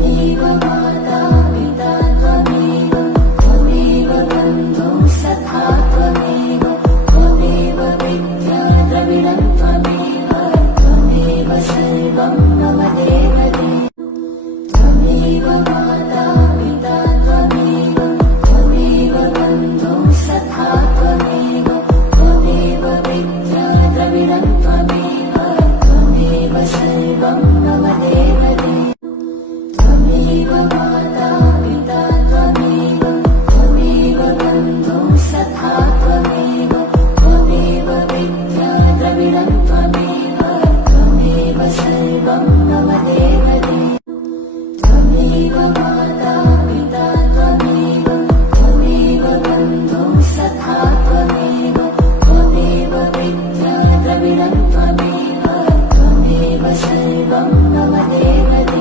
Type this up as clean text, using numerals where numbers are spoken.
त्वमेव माता पिता त्वमेव त्वमेव बन्धुः सखा त्वमेव त्वमेव विद्या द्रविणं त्वमेव त्वमेव सर्वं मम देवदेव त्वमेव माता पिता त्वमेव त्वमेव बन्धुः सखा त्वमेव त्वमेव विद्या द्रविणं त्वमेव त्वमेव सर्वं मम देवदेव त्वमेव